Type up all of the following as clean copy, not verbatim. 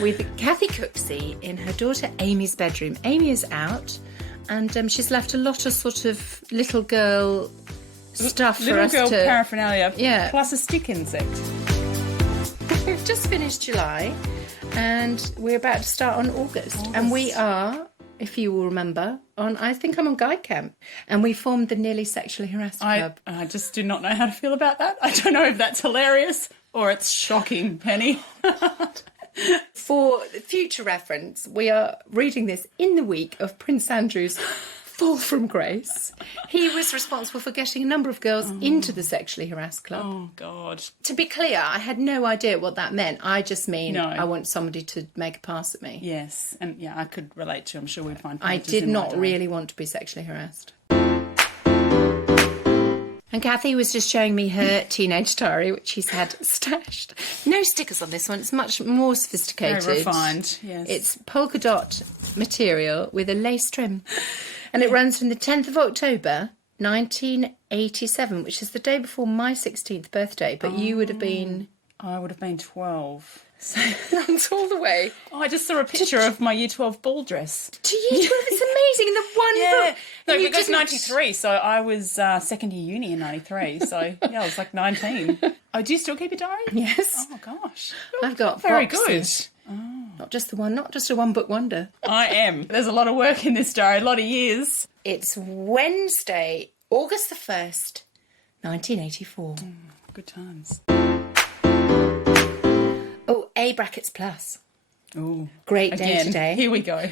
with Cathy Cooksey in her daughter Amy's bedroom. Amy is out and she's left a lot of sort of little girl stuff for us to... Little girl paraphernalia, yeah. plus a stick insect. We've just finished July and we're about to start on August. And we are, if you will remember, I think I'm on Guide Camp, and we formed the Nearly Sexually Harassed Club. I just do not know how to feel about that. I don't know if that's hilarious or it's shocking, Penny. For future reference, we are reading this in the week of Prince Andrew's fall from grace. He was responsible for getting a number of girls into the Sexually Harassed Club. Oh, God. To be clear, I had no idea what that meant. I just mean No. I want somebody to make a pass at me. Yes, and yeah, I could relate to. I'm sure we'd find. I pages did in my not day. really want to be sexually harassed. And Cathy was just showing me her teenage diary, which she's had stashed. No stickers on this one. It's much more sophisticated. Very refined. Yes, It's polka dot material with a lace trim. And it runs from the 10th of October, 1987, which is the day before my 16th birthday. But you would have been... I would have been 12. So runs all the way. Oh, I just saw a picture of my Year 12 ball dress. To Year 12, it's amazing. The one book. No, And you it goes didn't- 93, so I was second year uni in 93, so yeah, I was like 19. Oh, do you still keep a diary? Yes. Oh, gosh. I've got Very boxes. Not just the one, not just a one-book wonder. I am. There's a lot of work in this diary, a lot of years. It's Wednesday, August the 1st, 1984. Good times. Oh, A brackets plus. Oh, Great day again, today. here we go.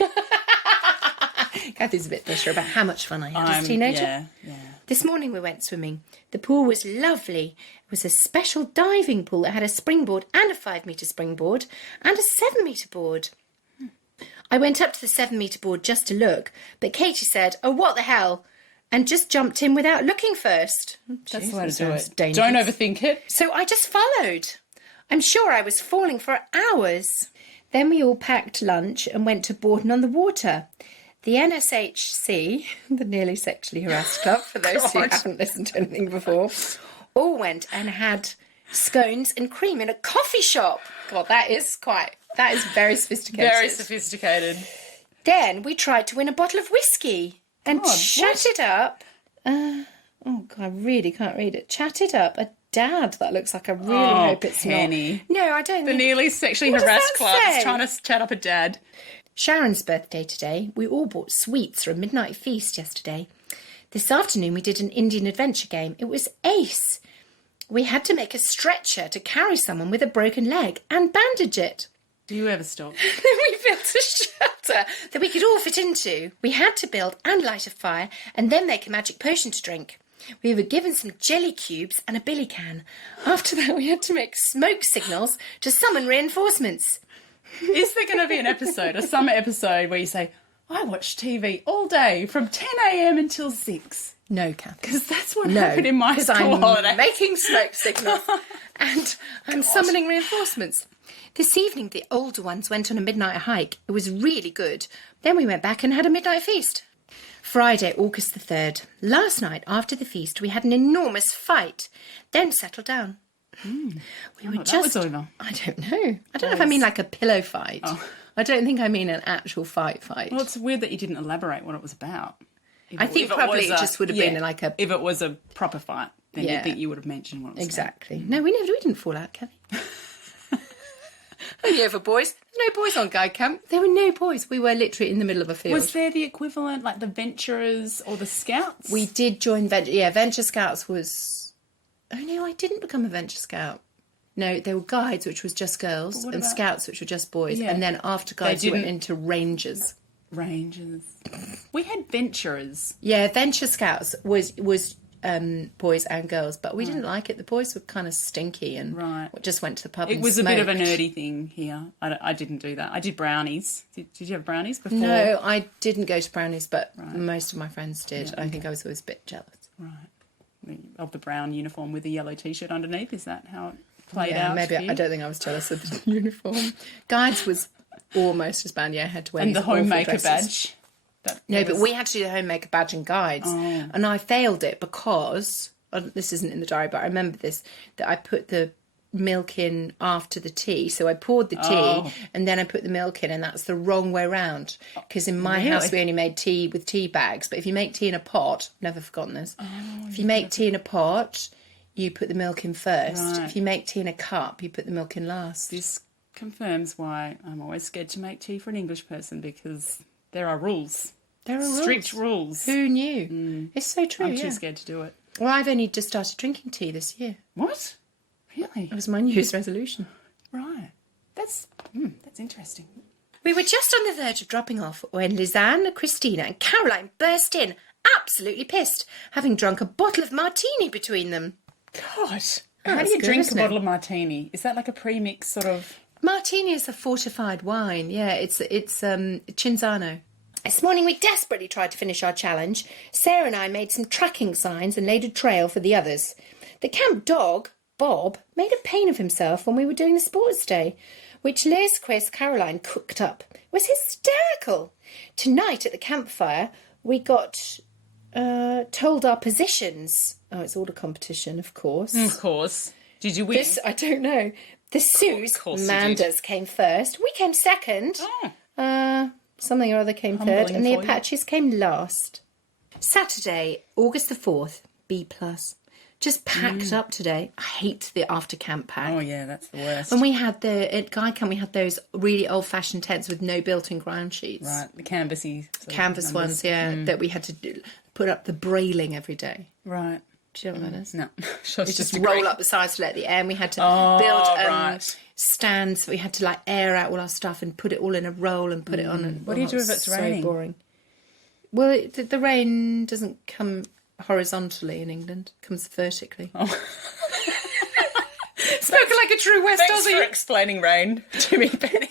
Kathy's a bit bitter about how much fun I had as a teenager. Yeah. This morning we went swimming. The pool was lovely. It was a special diving pool that had a springboard and a 5-metre springboard and a 7-metre board. I went up to the 7-metre board just to look, but Katie said, "Oh, what the hell?" and just jumped in without looking first. That's the way to do sounds it. dangerous. Don't overthink it. So I just followed. I'm sure I was falling for hours. Then we all packed lunch and went to Borden on the Water. The NSHC, the Nearly Sexually Harassed Club, for those who haven't listened to anything before, all went and had scones and cream in a coffee shop. God, that is very sophisticated. Very sophisticated. Then we tried to win a bottle of whiskey and God, chatted up. Oh, God, I really can't read it. Chatted up a dad that looks like I really hope it's Penny. not. No, I don't The think... Nearly Sexually What does Harassed that Club say? is trying to chat up a dad. Sharon's birthday today. We all bought sweets for a midnight feast yesterday. This afternoon we did an Indian adventure game. It was ace. We had to make a stretcher to carry someone with a broken leg and bandage it. Do you ever stop? Then we built a shelter that we could all fit into. We had to build and light a fire and then make a magic potion to drink. We were given some jelly cubes and a billy can. After that we had to make smoke signals to summon reinforcements. Is there going to be an episode, a summer episode, where you say, I watch TV all day from 10 a.m. until 6? No, Cathy. Because that's what happened in my because school I'm holiday. making smoke signals and I'm summoning reinforcements. This evening, the older ones went on a midnight hike. It was really good. Then we went back and had a midnight feast. Friday, August the 3rd. Last night, after the feast, we had an enormous fight, then settled down. We were that was over. I don't know. I don't know if I mean like a pillow fight. Oh. I don't think I mean an actual fight. Well, it's weird that you didn't elaborate what it was about. I think probably it just would have been like a... If it was a proper fight, then Yeah. you'd think you would have mentioned what it was Exactly. No, we didn't fall out, Cathy. Only over boys. There's no boys on Guide Camp. There were no boys. We were literally in the middle of a field. Was there the equivalent, like the Venturers or the Scouts? We did join Venture. Yeah, Venture Scouts was... Oh, no, I didn't become a Venture Scout. No, there were Guides, which was just girls, and about- Scouts, which were just boys. Yeah. And then after Guides, we went didn't- into Rangers. Rangers. We had Venturers. Yeah, Venture Scouts was boys and girls, but we didn't like it. The boys were kind of stinky and Right. just went to the pub It and was a bit of a smoked. nerdy thing here. I didn't do that. I did brownies. Did you have brownies before? No, I didn't go to brownies, but most of my friends did. I think I was always a bit jealous. Right. Of the brown uniform with the yellow T-shirt underneath. Is that how it played Yeah, out? maybe. for you? I don't think I was jealous of the uniform. Guides was almost as bad. Yeah, I had to wear And these the awful homemaker dresses. badge. No, but we had to do the homemaker badge and Guides, Oh. and I failed it because this isn't in the diary, but I remember this, that I put the milk in after the tea. So I poured the tea and then I put the milk in, and that's the wrong way round. Because in my house, we only made tea with tea bags. But if you make tea in a pot, never forgotten this, if you make tea in a pot, you put the milk in first. Right. If you make tea in a cup, you put the milk in last. This confirms why I'm always scared to make tea for an English person, because there are rules. There are strict rules. Who knew? It's so true. I'm too scared to do it. Well, I've only just started drinking tea this year. What? Really? It was my New Year's resolution. Right. That's interesting. We were just on the verge of dropping off when Lisanne, Christina and Caroline burst in, absolutely pissed, having drunk a bottle of martini between them. God. How do you drink a bottle of martini? Is that like a pre-mix sort of... Martini is a fortified wine. Yeah, it's Cinzano. This morning we desperately tried to finish our challenge. Sarah and I made some tracking signs and laid a trail for the others. The camp dog, Bob, made a pain of himself when we were doing the sports day, which Liz, Chris, Caroline cooked up. It was hysterical. Tonight at the campfire, we got told our positions. Oh, it's all a competition, of course. Of course. Did you win? I don't know. The Sioux, Mandas, came first. We came second. Something or other came third, and the Apaches came last. Saturday, August the 4th, B+. Just packed up today. I hate the after camp pack. Oh, yeah, that's the worst. And we had at Guy Camp, we had those really old-fashioned tents with no built-in ground sheets. Right, the canvasy. Canvas ones, that we had to put up the brailing every day. Right. Do you know what that is? No. It's just roll up the sides to let the air, and we had to build stands. We had to like air out all our stuff and put it all in a roll and put it on. And, what do you do if it's raining? So boring. Well, the rain doesn't come horizontally in England; it comes vertically. Oh. Spoken like a true West Thanks Aussie. for explaining rain to me, Penny.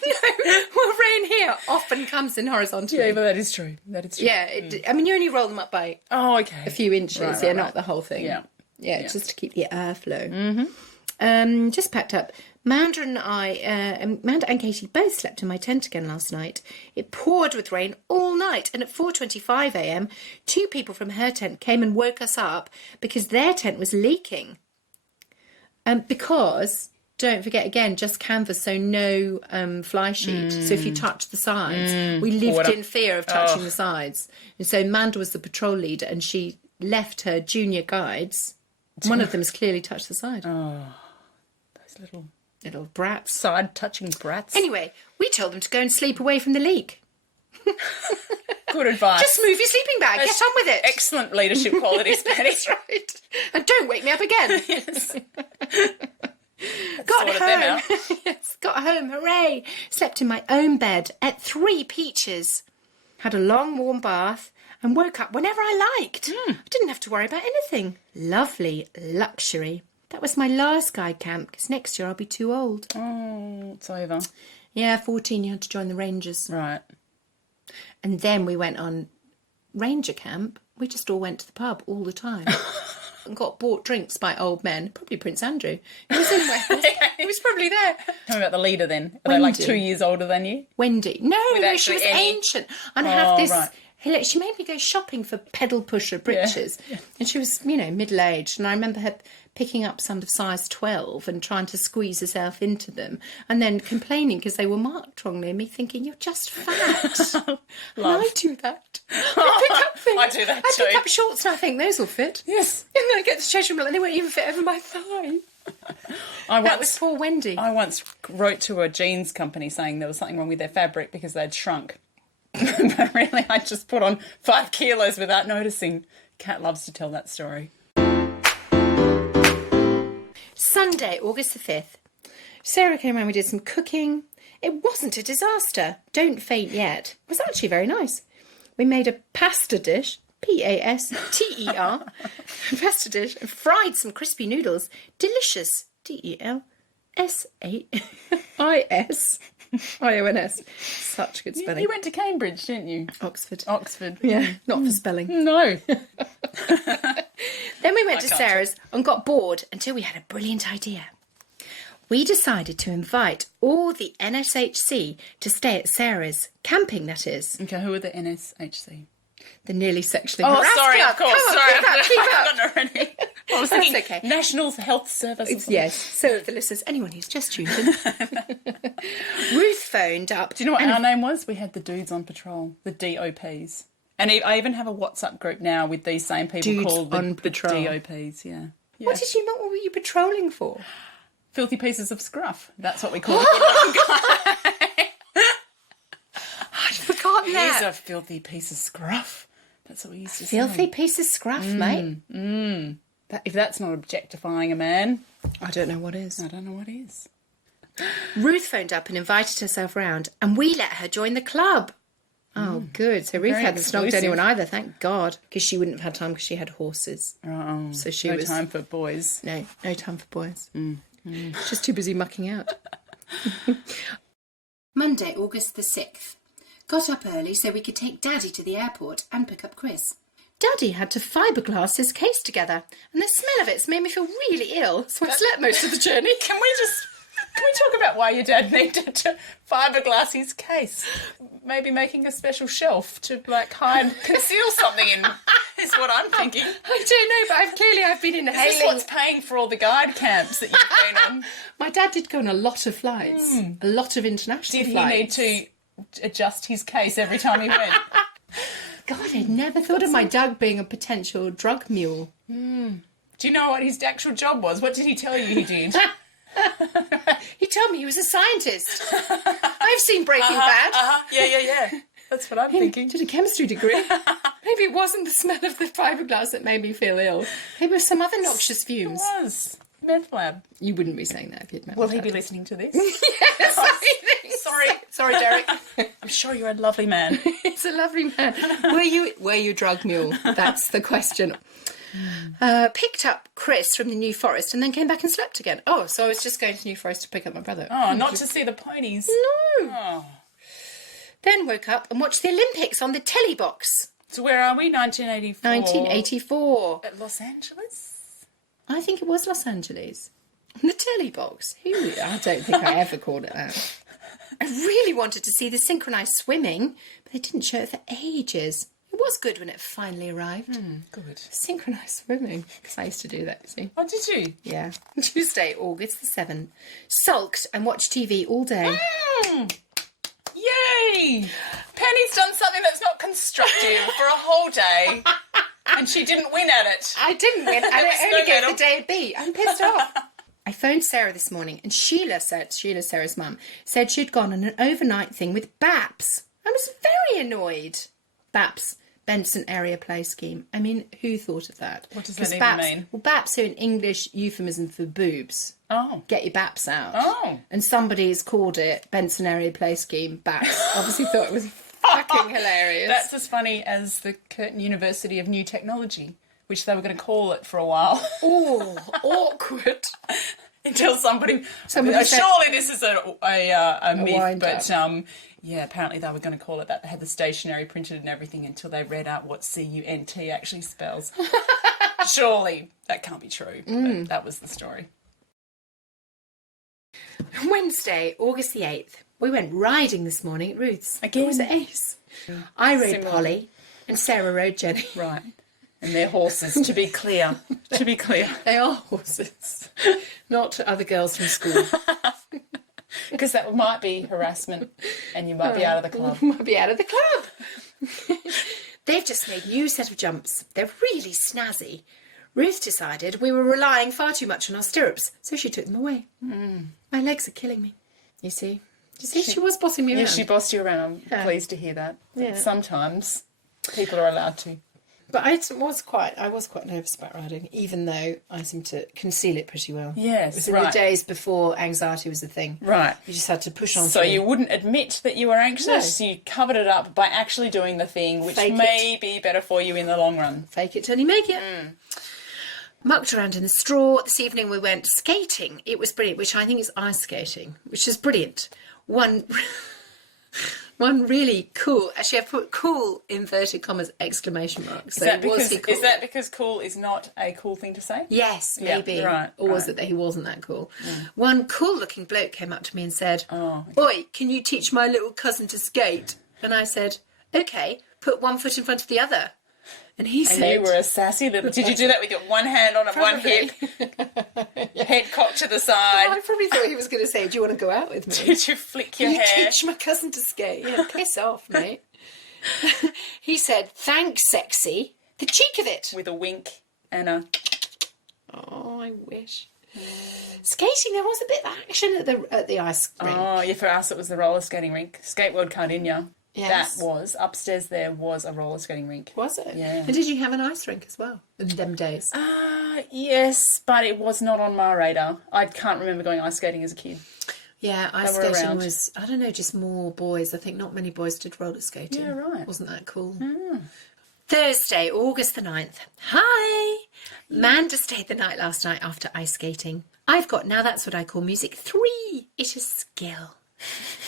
Well, rain here often comes in horizontally. Yeah, but that is true. That is true. Yeah, I mean, you only roll them up by a few inches, not the whole thing. Yeah, just to keep the airflow. Mm-hmm. Just packed up. Amanda and Katie both slept in my tent again last night. It poured with rain all night, and at 4:25 a.m, 2 people from her tent came and woke us up because their tent was leaking. Because, don't forget again, just canvas, so no fly sheet. So if you touch the sides, we lived in fear of touching the sides. And so Amanda was the patrol leader, and she left her junior guides. One of them's clearly touched the side. Oh, those little brats. Side-touching brats. Anyway, we told them to go and sleep away from the leak. Good advice. Just move your sleeping bag. Get on with it. Excellent leadership qualities, Penny. That's right. And don't wake me up again. Yes. Got home. Yes, got home. Hooray. Slept in my own bed, ate 3 peaches, had a long warm bath, and woke up whenever I liked. I didn't have to worry about anything. Lovely luxury. That was my last guide camp, because next year I'll be too old. Oh, it's over. Yeah, 14, you had to join the Rangers. Right. And then we went on Ranger camp. We just all went to the pub all the time. And got bought drinks by old men. Probably Prince Andrew. He was in Wales. He was probably there. Tell me about the leader then. Are they like 2 years older than you? Wendy. No, she was ancient. And I have this... She made me go shopping for pedal pusher breeches. Yeah. And she was, middle-aged. And I remember her picking up some of size 12 and trying to squeeze herself into them. And then complaining because they were marked wrongly. And me thinking, you're just fat. And I do that. I pick up things. I do that too. I pick up shorts and I think, those will fit. Yes. And then I get to change them and they won't even fit over my thigh. That was poor Wendy. I once wrote to a jeans company saying there was something wrong with their fabric because they'd shrunk. But really, I just put on 5 kilos without noticing. Kat loves to tell that story. Sunday, August the 5th. Sarah came around, we did some cooking. It wasn't a disaster. Don't faint yet. It was actually very nice. We made a pasta dish, Paster, pasta dish, and fried some crispy noodles. Delicious, DELSAIS. Such good spelling. You went to Cambridge, didn't you? Oxford. Yeah, not for spelling. No. Then we went to Sarah's and got bored until we had a brilliant idea. We decided to invite all the NSHC to stay at Sarah's, camping that is. Okay, who are the NSHC? The nearly sexually harassed sorry, club. of course. Come on, sorry, keep up. I've got already. I was thinking okay. National Health Service. or something. Yes. So the listeners, anyone who's just tuned in. Ruth phoned up. Do you know what our name was? We had the dudes on patrol, the DOPs. And I even have a WhatsApp group now with these same people Dudes called on the patrol. DOPs, yeah. What were you patrolling for? Filthy pieces of scruff. That's what we call it. I'd forgotten Here's that. a filthy piece of scruff. That's what we used to Filthy say. piece of scruff, mate. If that's not objectifying a man, I don't know what is. I don't know what is. Ruth phoned up and invited herself round, and we let her join the club. Oh, good. So Ruth Very hadn't snogged exclusive. anyone either, thank God, because she wouldn't have had time because she had horses. Oh, So she no was... time for boys. No time for boys. Just too busy mucking out. Monday, August the 6th. Got up early so we could take Daddy to the airport and pick up Chris. Daddy had to fiberglass his case together, and the smell of it's made me feel really ill, so I slept most of the journey. Can we talk about why your dad needed to fiberglass his case? Maybe making a special shelf to conceal something in is what I'm thinking. I don't know, but I've been Is inhaling. this what's paying for all the guide camps that you've been on? My dad did go on a lot of flights, a lot of international Did he flights. need to adjust his case every time he went? God, I'd never thought of my dad being a potential drug mule. Do you know what his actual job was? What did he tell you he did? He told me he was a scientist. I've seen Breaking Bad. Yeah. That's what I'm thinking. Did a chemistry degree. Maybe it wasn't the smell of the fiberglass that made me feel ill. Maybe it was some other noxious It fumes. was. Meth lab. You wouldn't be saying that if you'd met Will my he dad. be listening to this? Yes, I think Sorry, Derek. I'm sure you're a lovely man. He's a lovely man. Were you drug mule? That's the question. Picked up Chris from the New Forest and then came back and slept again. Oh, so I was just going to New Forest to pick up my brother. Oh, not to see the ponies. No. Oh. Then woke up and watched the Olympics on the telly box. So where are we? 1984. 1984. At Los Angeles? I think it was Los Angeles. The telly box. I don't think I ever called it that. I really wanted to see the synchronised swimming, but they didn't show it for ages. It was good when it finally arrived. Good. Synchronised swimming. Because I used to do that, see. Oh, did you? Yeah. Tuesday, August the 7th. Sulked and watched TV all day. Yay! Penny's done something that's not constructive for a whole day, and she didn't win at it. I didn't win, and There was I only no gave medal. the day a B. I'm pissed off. I phoned Sarah this morning, and Sheila, Sarah's mum, said she'd gone on an overnight thing with BAPS. I was very annoyed. BAPS, Benson Area Play Scheme. I mean, who thought of that? What does 'Cause that even BAPS, mean? Well, BAPS are an English euphemism for boobs. Oh. Get your BAPS out. Oh. And somebody's called it Benson Area Play Scheme BAPS. Obviously thought it was fucking hilarious. That's as funny as the Curtin University of New Technology, which they were going to call it for a while. Oh, awkward. Until somebody said- surely this is a myth, wind-up. but yeah, apparently they were going to call it that. They had the stationery printed and everything until they read out what CUNT actually spells. Surely that can't be true, but that was the story. Wednesday, August the 8th. We went riding this morning at Ruth's. Again? It was ace. I rode Similar. Polly and Sarah rode Jenny. Right. And they're horses, to be clear. To be clear. They are horses, not other girls from school. Because that might be harassment and you might be out of the club. Might be out of the club. They've just made a new set of jumps. They're really snazzy. Ruth decided we were relying far too much on our stirrups, so she took them away. My legs are killing me. You see? She was bossing me around. Yeah, she bossed you around. I'm Yeah. pleased to hear that. Yeah. Sometimes people are allowed to. But I was quite nervous about riding, even though I seemed to conceal it pretty well. Yes, it was in right. the days before anxiety was a thing. Right. You just had to push on. So through. you wouldn't admit that you were anxious. No. You covered it up by actually doing the thing, which Fake it. may be better for you in the long run. Fake it till you make it. Mucked around in the straw. This evening we went skating. It was brilliant, which I think is ice skating, which is brilliant. One really cool. Actually, I've put cool inverted commas exclamation marks. Is that because cool is not a cool thing to say? Yes, Yeah, maybe. right, Or was right. it that he wasn't that cool? One cool-looking bloke came up to me and said, Oh, "Oi, can you teach my little cousin to skate?" And I said, "Okay, put one foot in front of the other." And he And said... you were a sassy little... Did you do that with your one hand on one Probably. hip, head cocked to the I side? probably thought he was going to say, do you want to go out with me? Did you flick your You hair? teach my cousin to skate. Yeah, piss off, mate. He said, thanks, sexy. The cheek of it. With a wink and a... Oh, I wish. Skating, there was a bit of action at the ice rink. Oh, yeah, for us it was the roller skating rink. Skate World Cardinia. Yes. That was, upstairs there was a roller skating rink. Was it? Yeah. And did you have an ice rink as well in them days? Yes, but it was not on my radar. I can't remember going ice skating as a kid. Yeah, ice were skating around. was, I don't know, just more boys. I think not many boys did roller skating. Yeah, right. Wasn't that cool? Thursday, August the 9th. Hi! Manda stayed the night last night after ice skating. I've got, now that's what I call music 3. It is skill.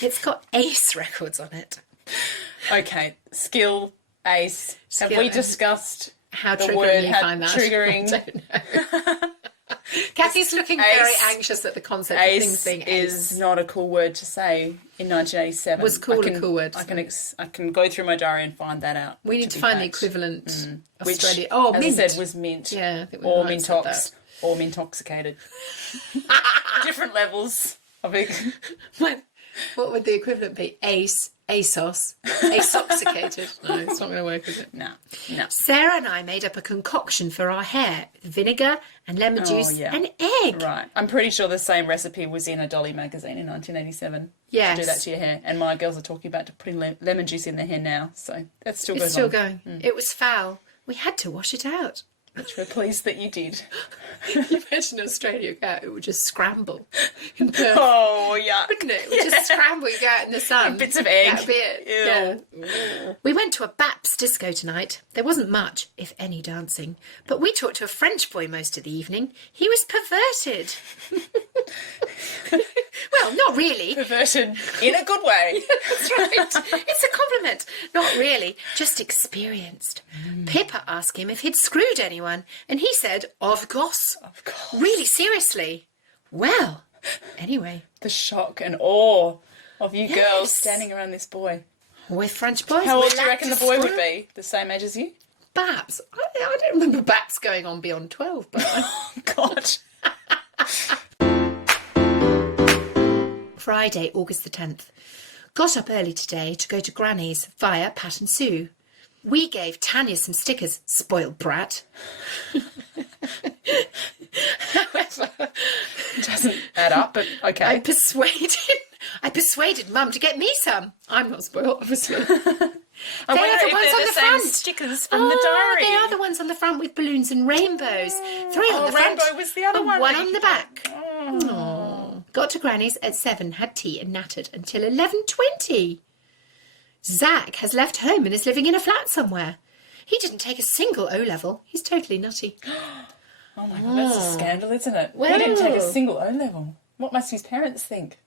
It's got Ace records on it. Okay, skill, ace. Have Skill, we ace. discussed How the triggering word you had find that? triggering? I don't know. Kathy's looking very anxious at the concept of things Ace being ace. is not a cool word to say in 1987. Was cool a cool word? I can go through my diary and find that out. We need to be find the fact. equivalent Which, Australia. Oh, as mint. I said, was mint. Yeah, I think we or might have said mintox, or mintoxicated. Different levels of it. What would the equivalent be? Ace, ASOS, asoxicated. No, it's not going to work, is it? No. Sarah and I made up a concoction for our hair, vinegar and lemon juice yeah. and egg. Right. I'm pretty sure the same recipe was in a Dolly magazine in 1987. Yes. To do that to your hair. And my girls are talking about putting lemon juice in their hair now. So that still goes It's still on. going. It was foul. We had to wash it out. Which we're pleased that you did. You imagine Australia cat, it would just scramble in Perth, Oh, yeah. wouldn't it? It would just scramble, you go out in the sun. Bits of egg. That'd be it. Yeah. We went to a Baps disco tonight. There wasn't much, if any, dancing. But we talked to a French boy most of the evening. He was perverted. Well, not really. Perverted in a good way. That's right. It's a compliment. Not really, just experienced. Pippa asked him if he'd screwed anyone, and he said, of course. Of course. Really seriously. Well, anyway. The shock and awe of you girls Yes. standing around this boy. We're French boys. How We're old do you reckon the boy would lactose be? The same age as you? Baps. I don't remember Baps going on beyond 12, but Oh, God. Friday, August the 10th. Got up early today to go to Granny's via Pat and Sue. We gave Tanya some stickers, spoiled brat. However, Doesn't add up, but okay. I persuaded Mum to get me some. I'm not spoiled, obviously. I They wonder are the if ones they're on the the same front. stickers from the diary. They are the ones on the front with balloons and rainbows. 3 on the front. Rainbow was the other and one. one that on you- the back. Oh. Got to Granny's at 7, had tea and nattered until 11:20. Zach has left home and is living in a flat somewhere. He didn't take a single O-level. He's totally nutty. Oh my God, that's a scandal, isn't it? Well- He didn't take a single O-level. What must his parents think?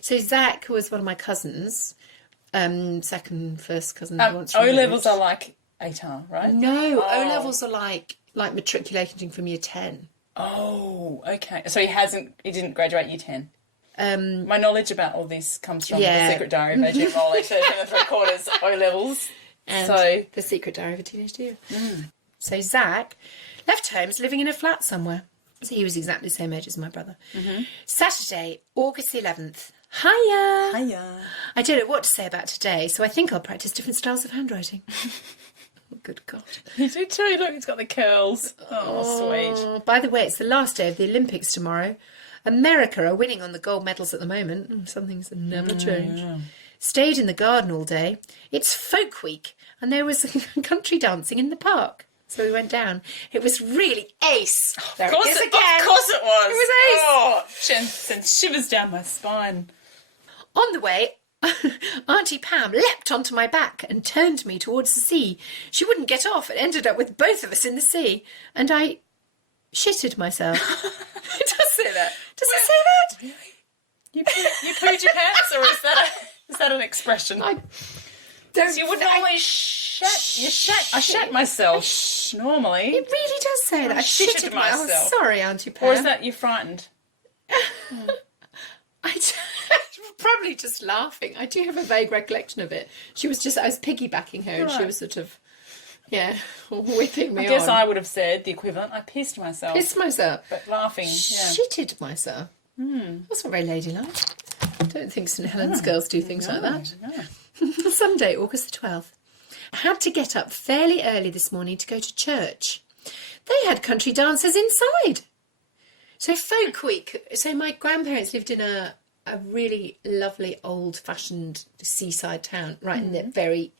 So Zach was one of my cousins, second, first cousin. once removed. O-levels are like ATAR, right? No, Oh. O-levels are like matriculating from year 10. Oh, okay. So he didn't graduate year 10. My knowledge about all this comes from Yeah. The Secret Diary of A.J. Rowley, 13 3/4 O-levels. And So, The Secret Diary of a Teenage Deer. So Zach left home, is living in a flat somewhere. So he was exactly the same age as my brother. Saturday, August the 11th. Hiya! hiya. I don't know what to say about today, so I think I'll practice different styles of handwriting. Good God. You do too. Look, he's got the curls. Oh, sweet. Oh, by the way, it's the last day of the Olympics tomorrow. America are winning on the gold medals at the moment. Some things never change. Yeah. Stayed in the garden all day. It's folk week, and there was country dancing in the park. So we went down. It was really ace. There it is again. Of course it was. It was ace. Oh, sent shivers down my spine. On the way, Auntie Pam leapt onto my back and turned me towards the sea. She wouldn't get off and ended up with both of us in the sea. And I shitted myself. It does say that. Does it say that? Really? You pooed your pants, or is that an expression? I don't. You would normally shat. You shat. I shat myself normally. It really does say that. I shitted shitted myself. myself. Oh, sorry, Auntie Pam. Or is that you're frightened? I probably just laughing. I do have a vague recollection of it. I was piggybacking her, and she Right. was sort of Yeah, whipping me I guess on. I would have said the equivalent. I pissed myself. Pissed myself. But laughing, yeah. Shitted myself. Wasn't very ladylike. I don't think St Helens girls do things like that. No. Sunday, August the 12th. I had to get up fairly early this morning to go to church. They had country dancers inside. So folk week. So my grandparents lived in a really lovely old-fashioned seaside town right in the very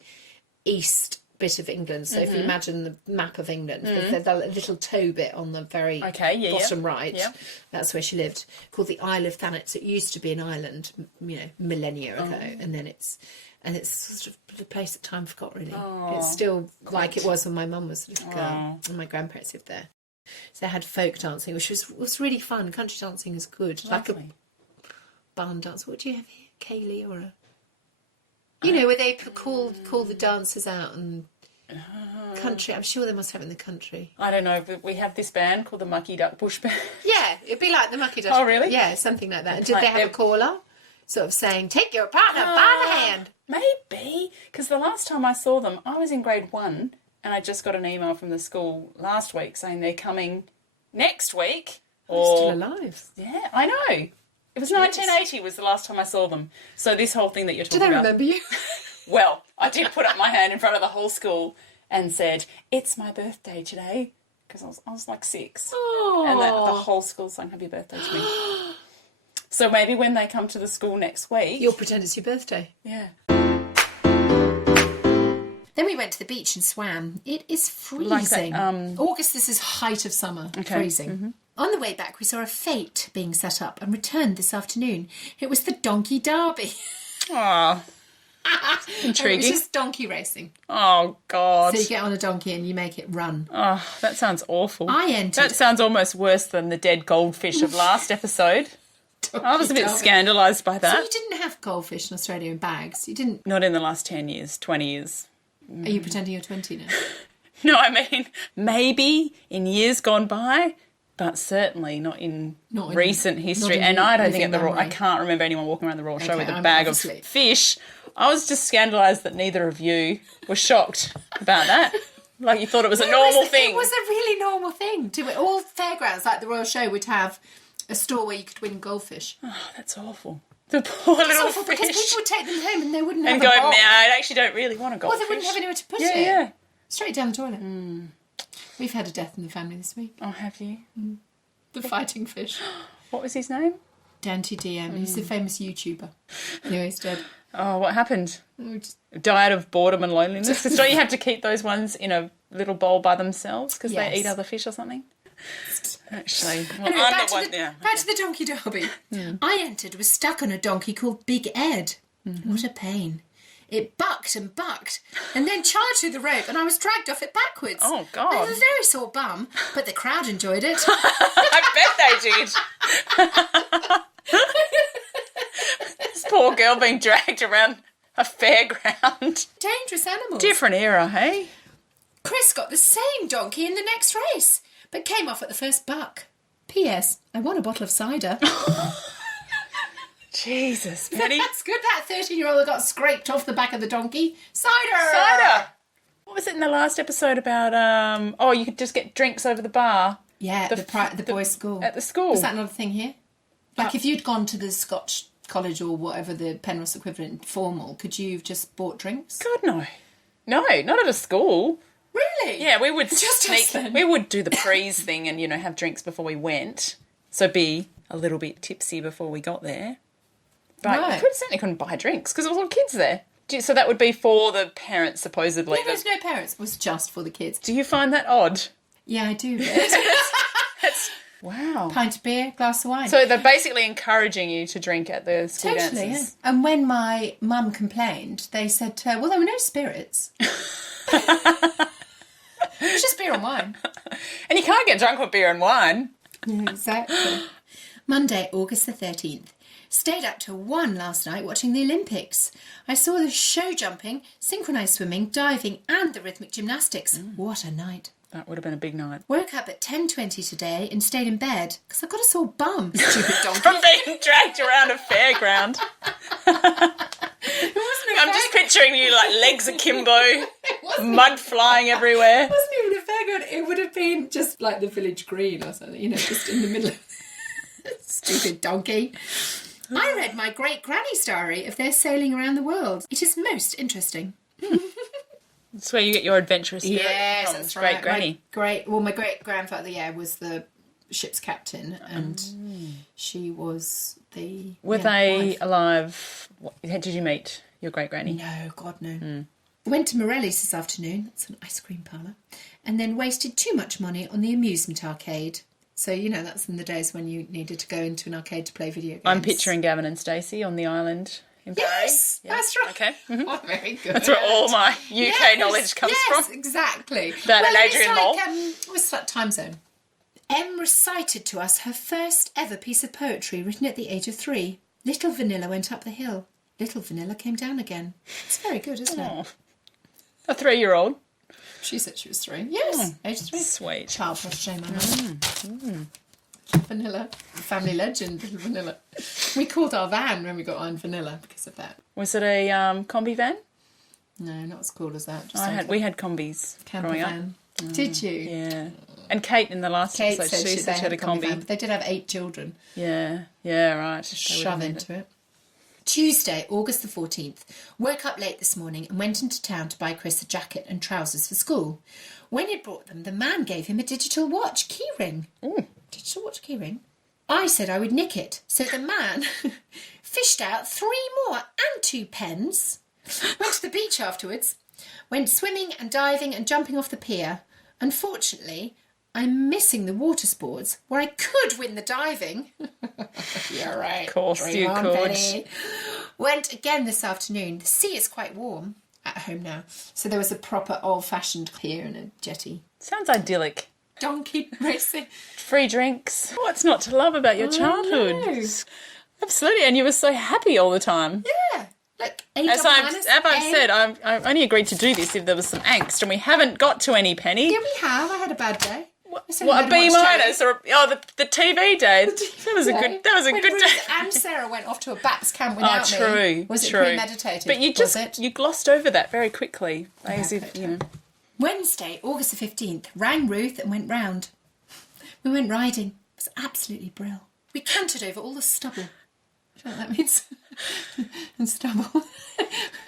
east bit of England. So if you imagine the map of England, there's a little toe bit on the very bottom right. Yeah. That's where she lived, called the Isle of Thanet. It used to be an island, millennia ago, and it's sort of a place that time forgot, really. It's still like it was when my mum was a little girl and my grandparents lived there. So they had folk dancing, which was really fun. Country dancing is good. Lovely. Like a barn dance. What do you have here? Ceilidh or a... where they call the dancers out and country. I'm sure they must have it in the country. I don't know, but we have this band called the Mucky Duck Bush Band. Yeah, it'd be like the Mucky Duck. Oh, really? Yeah, something like that. And did they have a caller? Sort of saying, take your partner by the hand. Maybe, because the last time I saw them, I was in grade 1 and I just got an email from the school last week saying they're coming next week. They're still alive. Yeah, I know. It was 1980 was the last time I saw them. So this whole thing that you're talking Do they about... remember you? Well, I did put up my hand in front of the whole school and said, it's my birthday today, because I was like 6. Oh. And the whole school sang happy birthday to me. So maybe when they come to the school next week... You'll pretend it's your birthday. Yeah. Then we went to the beach and swam. It is freezing. Like that, August, this is height of summer. Okay. Freezing. Mm-hmm. On the way back, we saw a fete being set up and returned this afternoon. It was the Donkey Derby. Aww. Intriguing. It was just donkey racing. Oh, God. So you get on a donkey and you make it run. Oh, that sounds awful. I entered... That sounds almost worse than the dead goldfish of last episode. I was a bit scandalised by that. So you didn't have goldfish in Australia in bags? You didn't... Not in the last 10 years, 20 years. Are you pretending you're 20 now? No, I mean, maybe in years gone by, but certainly not in recent history. And I don't think I can't remember anyone walking around the Royal Show with a bag of fish. I was just scandalised that neither of you were shocked about that. Like you thought it was a normal thing. It was a really normal thing. All fairgrounds, like the Royal Show, would have a store where you could win goldfish. Oh, that's awful. The poor little fish. Because people would take them home and they wouldn't have a bowl. I actually don't really want a goldfish. Well, they wouldn't have anywhere to put it. Yeah. Straight down the toilet. We've had a death in the family this week. Oh, have you? The fighting fish. What was his name? Dante DM. He's a famous YouTuber. Anyway, he's dead. Oh, what happened? Died of boredom and loneliness? Because don't you have to keep those ones in a little bowl by themselves because they eat other fish or something? Actually, well, anyway, back to the Donkey Derby. I entered, was stuck on a donkey called Big Ed. What a pain. It bucked and bucked and then charged through the rope and I was dragged off it backwards. Oh, God. I have a very sore bum, but the crowd enjoyed it. I bet they did. This poor girl being dragged around a fairground. Dangerous animals. Different era, hey? Chris got the same donkey in the next race, but came off at the first buck. P.S. I won a bottle of cider. Jesus, Betty. That's good, that 13-year-old that got scraped off the back of the donkey. Cider! Cider! What was it in the last episode about, you could just get drinks over the bar? Yeah, at the boys' school. At the school. Was that another thing here? Like, if you'd gone to the Scotch college or whatever the Penrose equivalent formal, could you have just bought drinks? God, no. No, not at a school. Really? Yeah, we would just we would do the prees thing and, have drinks before we went. So be a little bit tipsy before we got there. But you certainly couldn't buy drinks because there was all kids there. So that would be for the parents, supposedly. Yeah, there's no parents. It was just for the kids. Do you find that odd? Yeah, I do. Wow. Pint of beer, glass of wine. So they're basically encouraging you to drink at the school dances. Yeah. And when my mum complained, they said to her, well, there were no spirits. It was just beer and wine. And you can't get drunk with beer and wine. Yeah, exactly. Monday, August the 13th. Stayed up till 1 last night watching the Olympics. I saw the show jumping, synchronised swimming, diving and the rhythmic gymnastics. What a night. That would have been a big night. Woke up at 10:20 today and stayed in bed because I've got a sore bum, stupid donkey. From being dragged around a fairground. It wasn't a I'm just picturing you like legs akimbo, mud flying everywhere. It wasn't even a fairground. It would have been just like the village green or something, you know, just in the middle of stupid donkey. I read my great granny's diary of their sailing around the world. It is most interesting. That's where you get your adventurous spirit yes, from. that's Great right. granny. My great grandfather, was the ship's captain, and she was the. Were they alive? Did you meet your great granny? No, God, no. Went to Morelli's this afternoon. That's an ice cream parlour, and then wasted too much money on the amusement arcade. So, you know, that's in the days when you needed to go into an arcade to play video games. I'm picturing Gavin and Stacey on the island in Paris. Yes, that's right. Okay. Mm-hmm. Oh, very good. That's where all my UK knowledge comes from. Yes, exactly. That and Adrian Mole. It was like time zone. Em recited to us her first ever piece of poetry written at the age of 3. Little Vanilla went up the hill. Little Vanilla came down again. It's very good, isn't it? A 3-year-old. She said she was 3. Yes, age 3. Sweet. Child shame on her. Vanilla. Family legend, Little Vanilla. We called our van when we got on Vanilla because of that. Was it a combi van? No, not as cool as that. We had combis camper growing van. up. Did you? Yeah. And Kate in the last episode, she said she had a combi. Van, but they did have 8 children. Yeah, right. Shove into it. Tuesday, August the 14th. Woke up late this morning and went into town to buy Chris a jacket and trousers for school. When he'd brought them, the man gave him a digital watch keyring. Digital watch keyring? I said I would nick it. So the man fished out 3 more and 2 pens. Went to the beach afterwards. Went swimming and diving and jumping off the pier. Unfortunately, I'm missing the water sports where I could win the diving. You're right. Of course you could. Penny. Went again this afternoon. The sea is quite warm at home now. So there was a proper old-fashioned pier and a jetty. Sounds idyllic. Donkey racing. Free drinks. What's not to love about your childhood? Absolutely. And you were so happy all the time. Yeah. Like, As I've said, I only agreed to do this if there was some angst, and we haven't got to any, Penny. Yeah, we have. I had a bad day. What, a B minus or the TV day? That was a good day. Ruth and Sarah went off to a bats camp without me. True. Was it true. premeditated? But you glossed over that very quickly. As if, you know. Wednesday, August the 15th, rang Ruth and went round. We went riding. It was absolutely brill. We cantered over all the stubble. Do you know what that means? And stubble.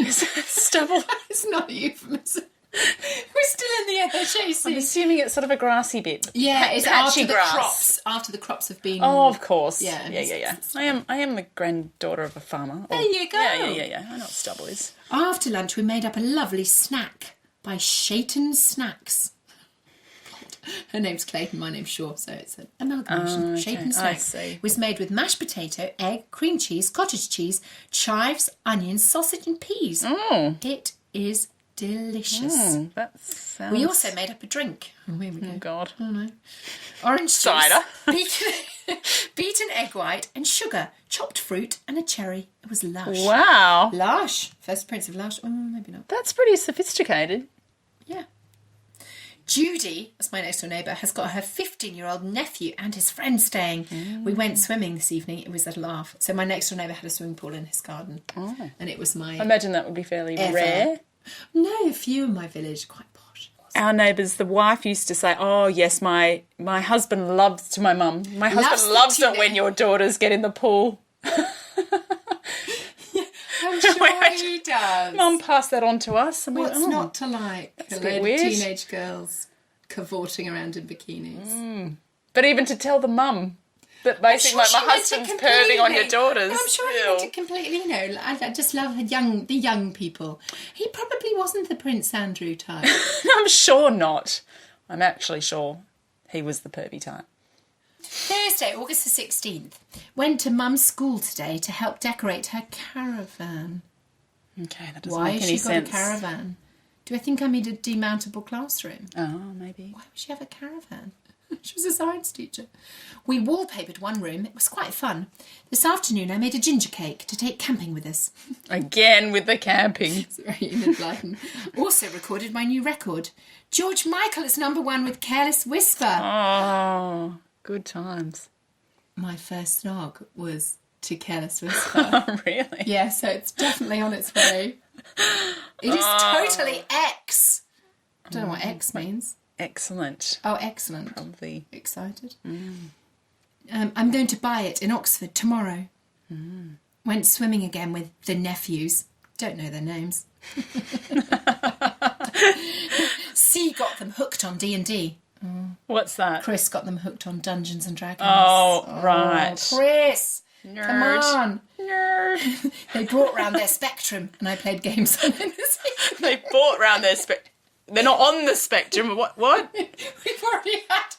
Stubble? It's not a euphemism. We're still in the NHAC. I'm assuming it's sort of a grassy bit. Yeah, it's patchy after grass. the crops. After the crops have been. Oh, of course. Yeah. I am the granddaughter of a farmer. There you go. Yeah. I know what stubble is. After lunch, we made up a lovely snack by Shayton's Snacks. Her name's Clayton, my name's Shaw, so it's an amalgamation. Shayton's Snacks. It was made with mashed potato, egg, cream cheese, cottage cheese, chives, onions, sausage and peas. It is delicious. That sounds... We also made up a drink. Oh, here we go. Oh, God. Oh, no. Orange cider. Beaten egg white and sugar, chopped fruit and a cherry. It was lush. Wow. Lush. First Prince of Lush. Oh, maybe not. That's pretty sophisticated. Yeah. Judy, that's my next door neighbour, has got her 15-year-old nephew and his friend staying. We went swimming this evening. It was a laugh. So my next door neighbour had a swimming pool in his garden. And it was my... I imagine that would be fairly rare. No, a few in my village, quite posh. Our neighbours, the wife used to say, oh, yes, my husband loves, to my mum, my husband loves it when your daughters get in the pool. I'm sure he does. Mum passed that on to us. And What's not to like? That's a bit weird. Teenage girls cavorting around in bikinis. But even to tell the mum that basically my husband's perving on your daughters. No, I'm sure he meant it completely, you know. I just love the young people. He probably wasn't the Prince Andrew type. I'm sure not. I'm actually sure he was the pervy type. Thursday, August the 16th. Went to Mum's school today to help decorate her caravan. Okay, that doesn't make any sense. Why has she got a caravan? Do I think I need a demountable classroom? Oh, maybe. Why would she have a caravan? She was a science teacher. We wallpapered one room. It was quite fun. This afternoon I made a ginger cake to take camping with us. Again with the camping. Sorry, also recorded my new record. George Michael is #1 with Careless Whisper. Oh, good times. My first snog was to Careless Whisper. Oh, really? Yeah, so it's definitely on its way. It is totally X. I don't know what X means. Excellent. Oh, excellent. Probably. Excited. I'm going to buy it in Oxford tomorrow. Went swimming again with the nephews. Don't know their names. C got them hooked on D&D. What's that? Chris got them hooked on Dungeons and Dragons. Oh, right. Chris! Nerd. Come on. Nerd. They brought round their Spectrum and I played games on it. They bought round their Spectrum. They're not on the Spectrum. What? We've already had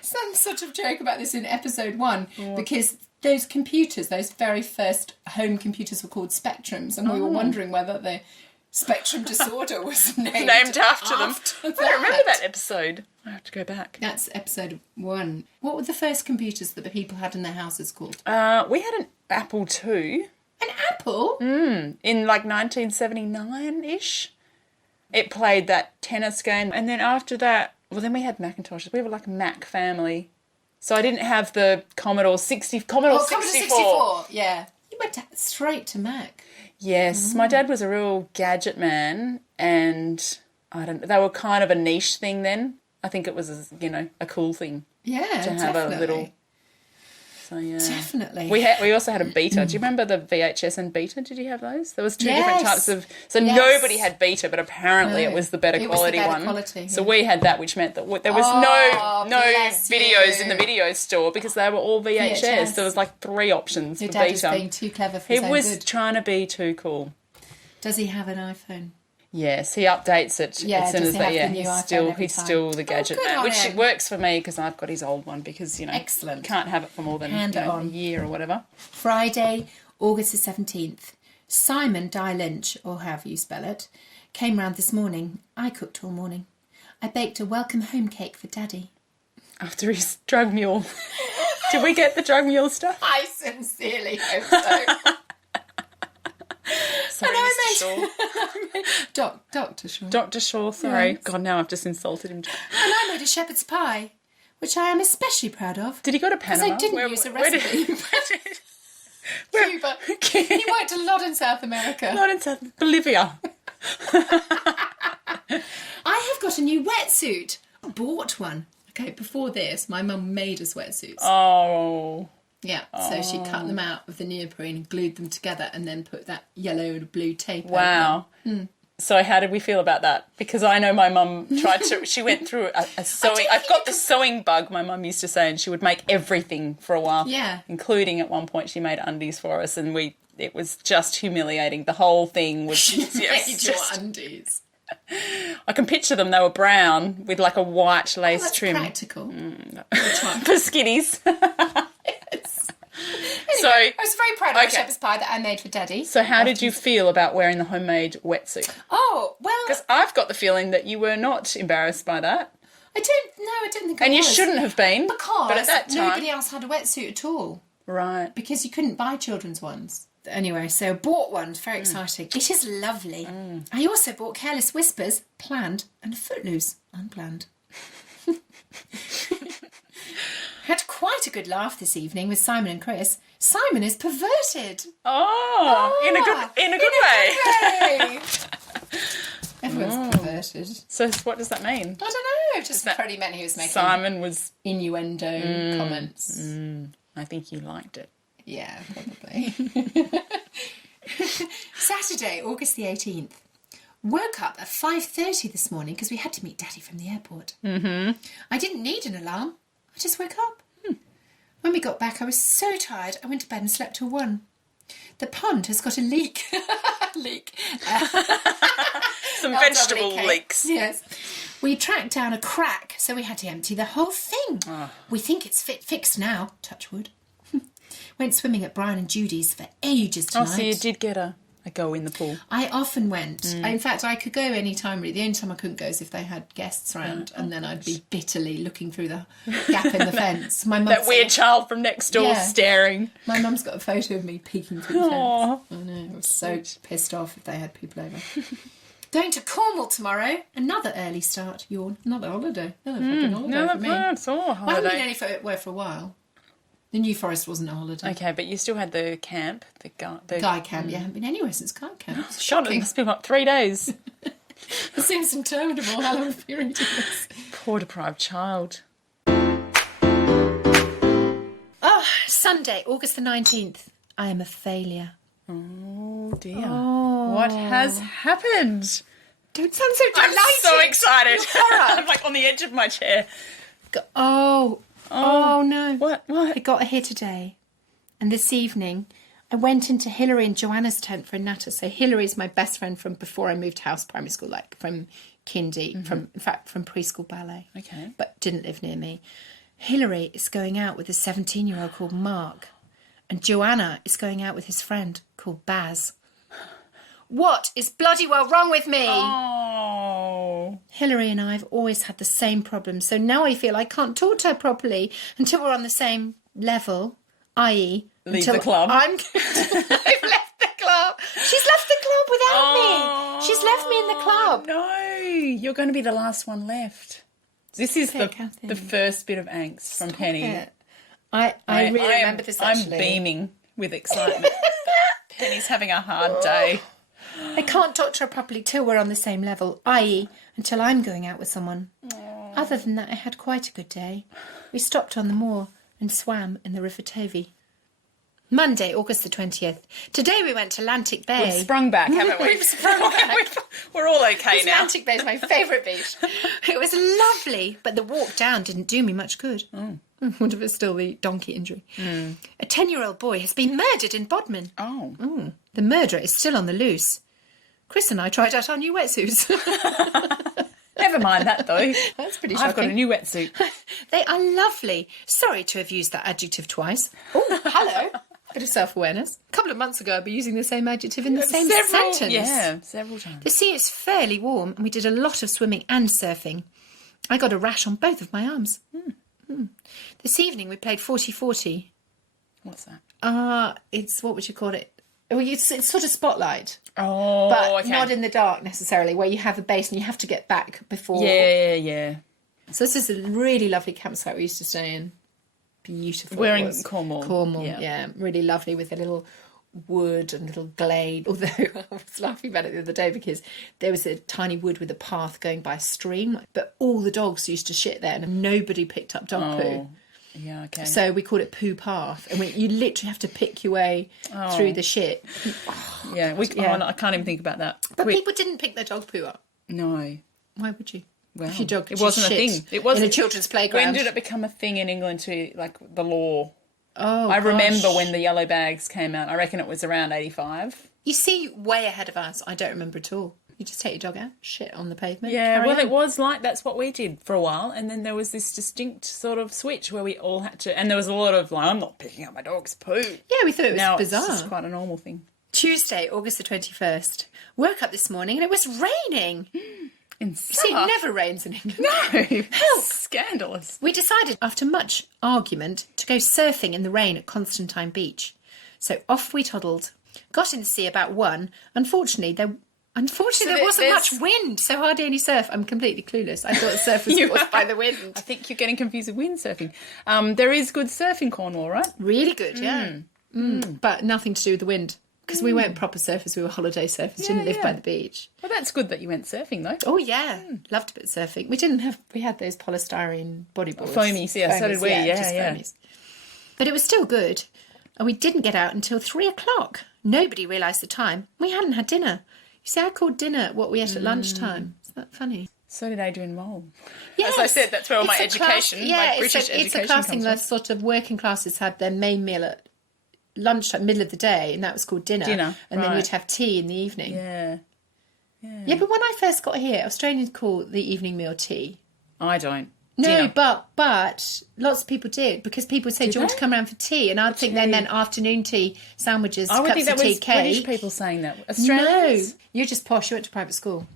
some sort of joke about this in episode 1 because those computers, those very first home computers were called Spectrums and we were wondering whether the spectrum disorder was named after them. I don't remember that episode. I have to go back. That's episode 1. What were the first computers that the people had in their houses called? We had an Apple II. An Apple? In like 1979-ish. It played that tennis game. And then after that, well, then we had Macintoshes. We were like a Mac family. So I didn't have the Commodore 64. Commodore 64, yeah. You went straight to Mac. Yes, my dad was a real gadget man, and they were kind of a niche thing then. I think it was, a cool thing. Yeah, to have definitely. a little. So yeah, definitely. We also had a Beta. Do you remember the VHS and Beta? Did you have those? There was two different types of. So nobody had Beta, but apparently it was the better quality one. Quality, so we had that, which meant that there was no videos in the video store because they were all VHS. There was like 3 options Your for dad Beta. Was being too clever for his own was good. trying to be too cool. Does he have an iPhone? Yes, he updates it as soon as they. Yeah, he's still the gadget man, which works for me because I've got his old one because excellent. Can't have it for more than a year or whatever. Friday, August the 17th. Simon Di Lynch, or however you spell it, came round this morning. I cooked all morning. I baked a welcome home cake for Daddy. After his drug mule. Did we get the drug mule stuff? I sincerely hope so. Sorry, Mr. Shaw. Dr. Shaw. Dr. Shaw, sorry. Yes. God, now I've just insulted him. And I made a shepherd's pie, which I am especially proud of. Did he go to Panama? Because I didn't use a recipe. Cuba. He worked a lot in South America. Not in South Bolivia. I have got a new wetsuit. I bought one. Okay, before this, my mum made us wetsuits. Oh. Yeah, so she cut them out of the neoprene and glued them together and then put that yellow and blue tape Wow. So how did we feel about that? Because I know my mum she went through a sewing... I've got the sewing bug, my mum used to say, and she would make everything for a while. Yeah. Including at one point she made undies for us and it was just humiliating. The whole thing was... She made your undies. I can picture them. They were brown with like a white lace that's trim. Practical. For skinnies. Yes. Anyway, So I was very proud of the shepherd's pie that I made for Daddy. So how did you feel about wearing the homemade wetsuit? Oh, well... Because I've got the feeling that you were not embarrassed by that. I don't think I was. And you shouldn't have been. Because but at that time, nobody else had a wetsuit at all. Right. Because you couldn't buy children's ones. Anyway, so I bought one. Very exciting. It is lovely. I also bought Careless Whispers, planned, and Footloose, unplanned. Had quite a good laugh this evening with Simon and Chris. Simon is perverted. In a good way. Everyone's perverted. So what does that mean? I don't know. Just probably meant he was making Simon was innuendo comments. I think you liked it. Yeah, probably. Saturday, August the 18th. Woke up at 5:30 this morning because we had to meet Daddy from the airport. I didn't need an alarm. I just woke up. When we got back, I was so tired, I went to bed and slept till 1. The pond has got a leak. Some vegetable leaks. Yes. We tracked down a crack, so we had to empty the whole thing. We think it's fixed now, touch wood. Went swimming at Brian and Judy's for ages tonight. Oh, so you did get a go in the pool. I often went. In fact, I could go any time really. The only time I couldn't go is if they had guests round, and then I'd be bitterly looking through the gap in the fence. My that weird child from next door staring. My mum's got a photo of me peeking through the fence. I know, I was so pissed off if they had people over. Going to Cornwall tomorrow. Another early start. Yawn. Another holiday. Another fucking holiday for me. That's all a holiday. I haven't been anywhere for a while. The New Forest wasn't a holiday. Okay, but you still had the camp, the Guy camp. You haven't been anywhere since Guy camp. It's shocking. shocking. It's been like 3 days. It seems interminable. How long have you reading this? Poor deprived child. Oh, Sunday, August the 19th. I am a failure. Oh, dear. Oh. What has happened? Don't sound so delighted. I'm so excited. I'm like on the edge of my chair. Oh, no. What? I got here today. And this evening, I went into Hilary and Joanna's tent for a natter. So Hilary's my best friend from before I moved house, primary school, like from kindy, in fact, from preschool ballet. Okay. But didn't live near me. Hilary is going out with a 17-year-old called Mark. And Joanna is going out with his friend called Baz. What is bloody well wrong with me? Oh. Hilary and I have always had the same problem, so now I feel I can't talk to her properly until we're on the same level, i.e. Leave the club. I've left the club. She's left the club without me. She's left me in the club. No, you're going to be the last one left. This is the first bit of angst from Penny. It. I really remember this, actually. I'm beaming with excitement. Penny's having a hard day. I can't talk to her properly till we're on the same level, i.e. until I'm going out with someone. Aww. Other than that, I had quite a good day. We stopped on the moor and swam in the River Tovey. Monday, August the 20th. Today we went to Atlantic Bay. We've sprung back, haven't we? We've sprung back. We're all okay now. Atlantic Bay is my favourite beach. It was lovely, but the walk down didn't do me much good. I wonder if it's still the donkey injury. A 10-year-old boy has been murdered in Bodmin. Oh. The murderer is still on the loose. Chris and I tried out our new wetsuits. Never mind that, though. That's pretty shocking. I've got a new wetsuit. They are lovely. Sorry to have used that adjective twice. Oh, hello. Bit of self-awareness. A couple of months ago, I'd be using the same adjective in the same sentence. Yeah, several times. The sea is fairly warm, and we did a lot of swimming and surfing. I got a rash on both of my arms. This evening, we played 40-40. What's that? It's, what would you call it? Well, it's sort of spotlight. Oh, but okay. not in the dark necessarily, where you have a base and you have to get back before. Yeah. So this is a really lovely campsite we used to stay in. Beautiful. We're in Cornwall. Cornwall, yeah. Really lovely with a little wood and little glade. Although I was laughing about it the other day because there was a tiny wood with a path going by a stream, but all the dogs used to shit there and nobody picked up dog poo. Yeah, okay. So we called it Poo Path, and you literally have to pick your way through the shit. Yeah, I can't even think about that. But people didn't pick their dog poo up. No. Why would you? Well, if your dog it wasn't a thing. It wasn't in a children's playground. When did it become a thing in England to, like, the law? Oh, I remember when the yellow bags came out. I reckon it was around 85. You see, way ahead of us. I don't remember at all. You just take your dog out, shit on the pavement. Yeah, well, it was like that's what we did for a while, and then there was this distinct sort of switch where we all had to, and there was a lot of like, I'm not picking up my dog's poo. Yeah, we thought it was bizarre. Now it's just quite a normal thing. Tuesday, August the 21st. Woke up this morning and it was raining. In See, it never rains in England. No, help! Scandalous. We decided, after much argument, to go surfing in the rain at Constantine Beach. So off we toddled. Got in the sea about 1. Unfortunately, there wasn't much wind, so hardly any surf. I'm completely clueless. I thought surf was caused by the wind. I think you're getting confused with windsurfing. There is good surf in Cornwall, right? Really good, yeah. But nothing to do with the wind. Because we weren't proper surfers, we were holiday surfers, didn't live by the beach. Well, that's good that you went surfing, though. Oh, yeah. Loved a bit of surfing. We had those polystyrene bodyboards. Foamies, yeah, so did we, yeah. Foamies. But it was still good. And we didn't get out until 3 o'clock. Nobody realised the time. We hadn't had dinner. You see, I called dinner what we ate at lunchtime. Isn't that funny? So did Adrian Mole. Yes. As I said, that's where all my education, my British education it's a class thing. Those sort of working classes had their main meal at lunchtime, middle of the day, and that was called dinner. And then you'd have tea in the evening. Yeah, but when I first got here, Australians call the evening meal tea. I don't. No, dinner. but lots of people did, because people said, do you want to come around for tea? And I'd think then afternoon tea, sandwiches, I would cups think that of tea, was cake. British people saying that. Australians? No, you're just posh. You went to private school.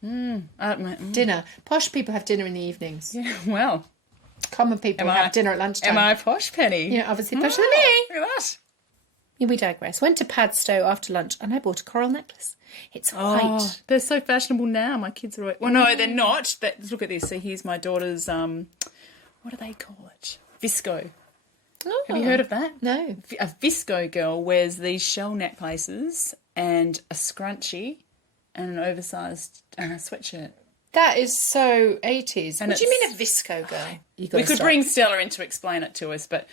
Dinner. Posh people have dinner in the evenings. Yeah, well. Common people have dinner at lunchtime. Am I posh, Penny? Yeah, obviously posher than me. Look at that. Yeah, we digress. Went to Padstow after lunch and I bought a coral necklace. It's white. They're so fashionable now. My kids are... Well, no, they're not. Look at this. See, here's my daughter's... what do they call it? Visco. Oh, Have you heard of that? No. A visco girl wears these shell necklaces and a scrunchie and an oversized sweatshirt. That is so 80s. And what do you mean a visco girl? We could bring Stella in to explain it to us, but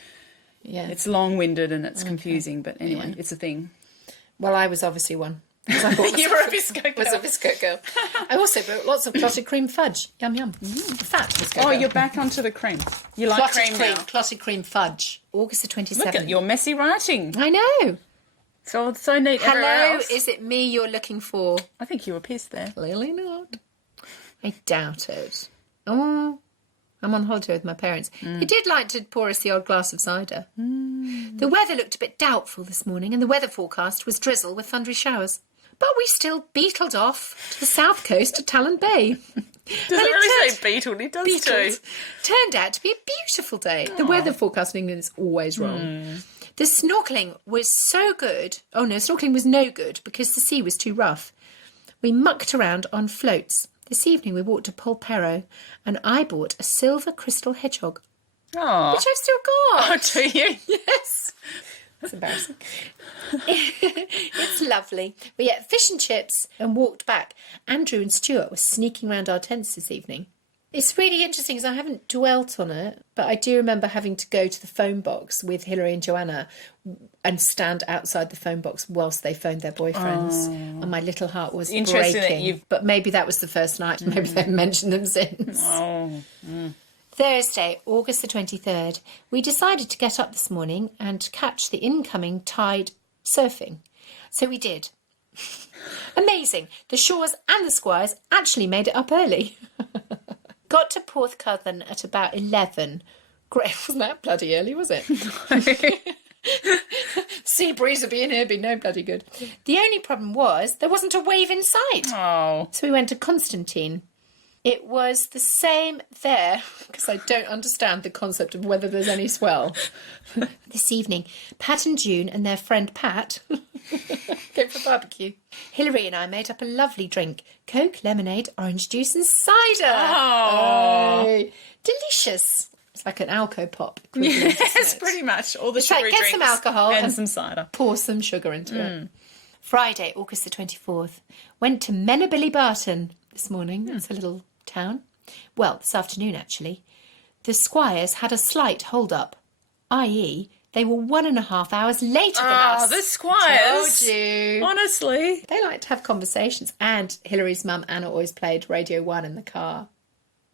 yeah, it's long-winded and it's confusing. But anyway, it's a thing. Well, I was obviously one. I thought You were a visco girl. was a visco girl. I also bought lots of clotted cream fudge. Yum, yum. Fat visco girl. You're back onto the cream. You like Clotted cream now. Clotted cream fudge. August the 27th. Look at your messy writing. I know. So neat. Everywhere Hello, else. is it me you're looking for? I think you were pissed there. Clearly not. I doubt it. Oh, I'm on holiday with my parents. He did like to pour us the odd glass of cider. The weather looked a bit doubtful this morning, and the weather forecast was drizzle with thundery showers. But we still beetled off to the south coast of Talon Bay. Does it really say beetled? It does too. Turned out to be a beautiful day. The weather forecast in England is always wrong. The snorkelling was so good. Oh no, snorkelling was no good because the sea was too rough. We mucked around on floats. This evening we walked to Polperro and I bought a silver crystal hedgehog. Oh. Which I've still got. Oh, do you? Yes. That's embarrassing. It's lovely. We ate fish and chips and walked back. Andrew and Stuart were sneaking round our tents this evening. It's really interesting because I haven't dwelt on it, but I do remember having to go to the phone box with Hilary and Joanna and stand outside the phone box whilst they phoned their boyfriends. And my little heart was interesting breaking. But maybe that was the first night. Maybe they've mentioned them since. Thursday, August the 23rd. We decided to get up this morning and catch the incoming tide surfing. So we did. Amazing. The Shaws and the Squires actually made it up early. Got to Porthcurthen at about 11. Great, wasn't that bloody early, was it? Sea breeze would be in here, be no bloody good. The only problem was there wasn't a wave in sight. Oh. So we went to Constantine. It was the same there, because I don't understand the concept of whether there's any swell. This evening, Pat and June and their friend Pat came for barbecue. Hilary and I made up a lovely drink. Coke, lemonade, orange juice and cider. Oh. Delicious. It's like an Alco pop. Yes, pretty much. All the sugary get drinks some alcohol and some cider. Pour some sugar into it. Friday, August the 24th. Went to Miserably Barton this morning. It's a little town. Well, this afternoon, actually. The Squires had a slight hold-up, i.e. they were 1.5 hours later than us. The Squires. Told you. Honestly. They like to have conversations. And Hilary's mum, Anna, always played Radio 1 in the car.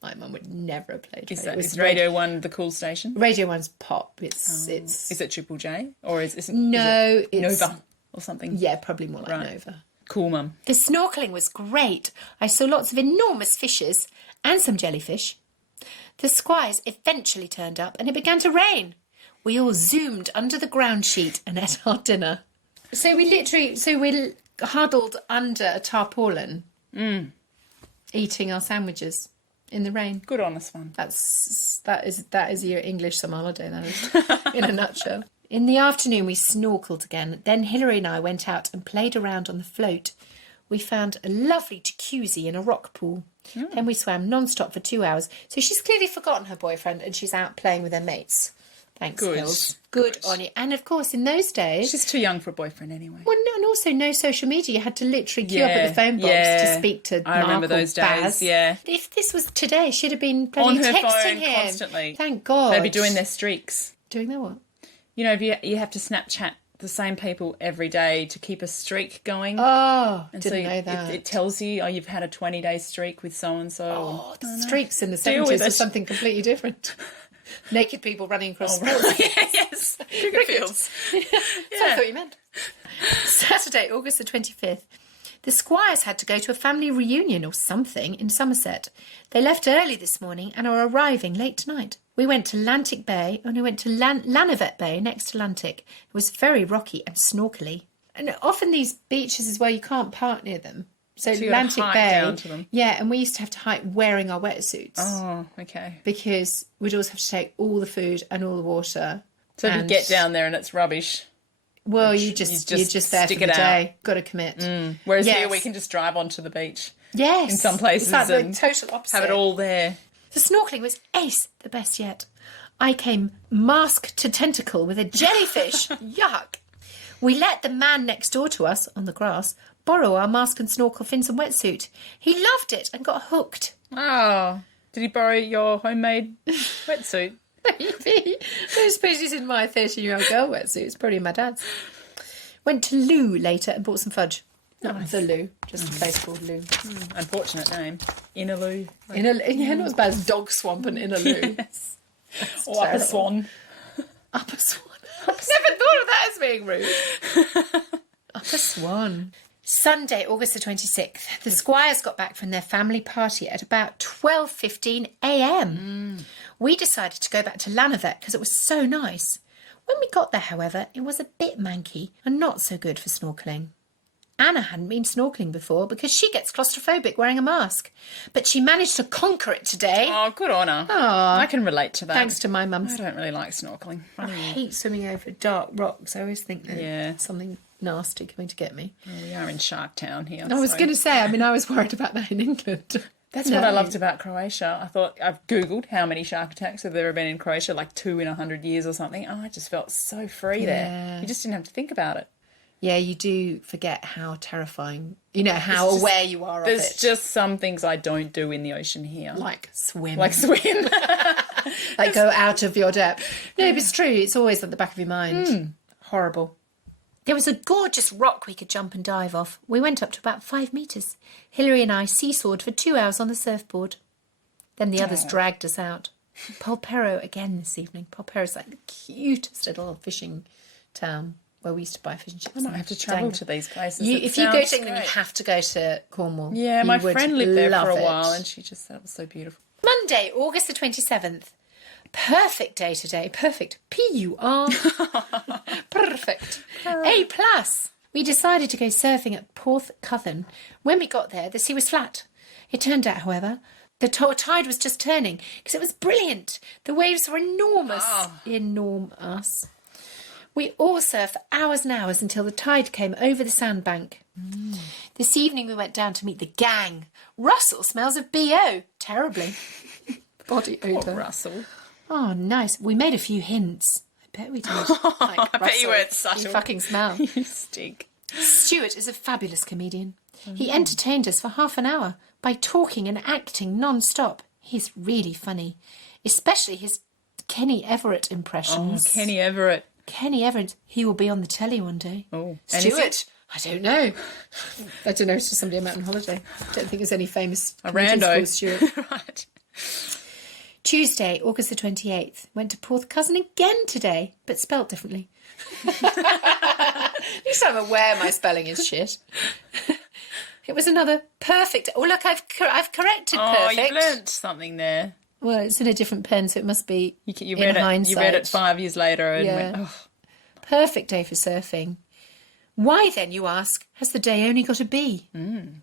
My mum would never have played Is Radio. is Radio 1 the cool station? Radio 1's pop. It's. Is it Triple J? Or is it it's Nova or something? Yeah, probably more like Nova. Cool, Mum. The snorkelling was great. I saw lots of enormous fishes and some jellyfish. The Squires eventually turned up and it began to rain. We all zoomed under the ground sheet and ate our dinner. So we huddled under a tarpaulin, eating our sandwiches in the rain. Good honest one. That is your English summer holiday, that is, in a nutshell. In the afternoon, we snorkeled again. Then Hilary and I went out and played around on the float. We found a lovely jacuzzi in a rock pool. Then we swam non-stop for 2 hours. So she's clearly forgotten her boyfriend and she's out playing with her mates. Thanks, Hills. Good on you. And, of course, in those days... She's too young for a boyfriend anyway. Well, no, and also no social media. You had to literally queue up at the phone box to speak to I remember those days, Baz. yeah. If this was today, she'd have been on her texting phone him. constantly. Thank God. They'd be doing their streaks. Doing their what? You know, you have to Snapchat the same people every day to keep a streak going. Oh, and didn't so know that. It tells you, you've had a 20-day streak with so-and-so. Oh, the streaks in the 70s was something completely different. Naked people running across sports. Yes, cricket fields. That's what I thought you meant. Saturday, August the 25th. The Squires had to go to a family reunion or something in Somerset. They left early this morning and are arriving late tonight. We went to Lantic Bay, and we went to Lanavet Bay next to Lantic. It was very rocky and snorkely. And often these beaches as well, you can't park near them. So Lantic Bay, down to them. Yeah, and we used to have to hike wearing our wetsuits. Oh, okay. Because we'd always have to take all the food and all the water. So if you get down there and it's rubbish. Well, you're just there for the day. Got to commit. Whereas here we can just drive onto the beach. Yes. In some places. It's like the total opposite. Have it all there. The snorkelling was ace, the best yet. I came mask to tentacle with a jellyfish. Yuck. We let the man next door to us, on the grass, borrow our mask and snorkel fins and wetsuit. He loved it and got hooked. Oh, did he borrow your homemade wetsuit? Maybe. I suppose he's in my 13-year-old girl wetsuit. It's probably my dad's. Went to Lou later and bought some fudge. Not the Lou, just a place called Lou. Unfortunate name. Innerloo. Yeah, not as bad as Dog Swamp and Innerloo. Yes. Or Upper Swan. Upper Swan. I've never thought of that as being rude. Upper Swan. Sunday, August the 26th. The Squires got back from their family party at about 12:15 a.m. We decided to go back to Lanavet because it was so nice. When we got there, however, it was a bit manky and not so good for snorkelling. Anna hadn't been snorkelling before because she gets claustrophobic wearing a mask. But she managed to conquer it today. Oh, good on her. Aww. I can relate to that. Thanks to my mum. I don't really like snorkelling. I hate swimming over dark rocks. I always think that there's something nasty coming to get me. Well, we are in Shark Town here. I was going to say, I was worried about that in England. That's what I loved about Croatia. I thought, I've Googled how many shark attacks have there been in Croatia, like 2 in 100 years or something. Oh, I just felt so free there. You just didn't have to think about it. Yeah, you do forget how terrifying, how aware you are of it. There's just some things I don't do in the ocean here. Like swim. Like go out of your depth. No, but it's true. It's always at the back of your mind. Horrible. There was a gorgeous rock we could jump and dive off. We went up to about 5 metres. Hilary and I seesawed for 2 hours on the surfboard. Then the others dragged us out. Polperro again this evening. Polperro's like the cutest little fishing town where we used to buy fish and chips. I might have to travel to these places. If you go to England, you have to go to Cornwall. Yeah, my friend lived there for a while and she just said it was so beautiful. Monday, August the 27th. Perfect day today. Perfect. P-U-R. Perfect. A+. We decided to go surfing at Porth Coven. When we got there, the sea was flat. It turned out, however, the tide was just turning because it was brilliant. The waves were enormous. Enormous. We all surfed for hours and hours until the tide came over the sandbank. This evening we went down to meet the gang. Russell smells of B.O. terribly. Body odour. Poor Russell. Oh, nice. We made a few hints. I bet we did. I bet you weren't subtle. You fucking smell. You stink. Stuart is a fabulous comedian. He entertained us for half an hour by talking and acting non-stop. He's really funny, especially his Kenny Everett impressions. Oh, Kenny Everett. Kenny Everett. He will be on the telly one day. Oh, Stuart. I don't know. I don't know. It's just somebody I met on holiday. I don't think there's any famous rando called Stuart. Right. Tuesday, August the 28th. Went to Porth Cousin again today, but spelt differently. At least I'm aware my spelling is shit. It was another perfect. Oh, look, I've corrected perfect. Oh, you've learnt something there. Well, it's in a different pen, so it must be you in read hindsight. You read it 5 years later and went, oh. Perfect day for surfing. Why, then, you ask, has the day only got a B?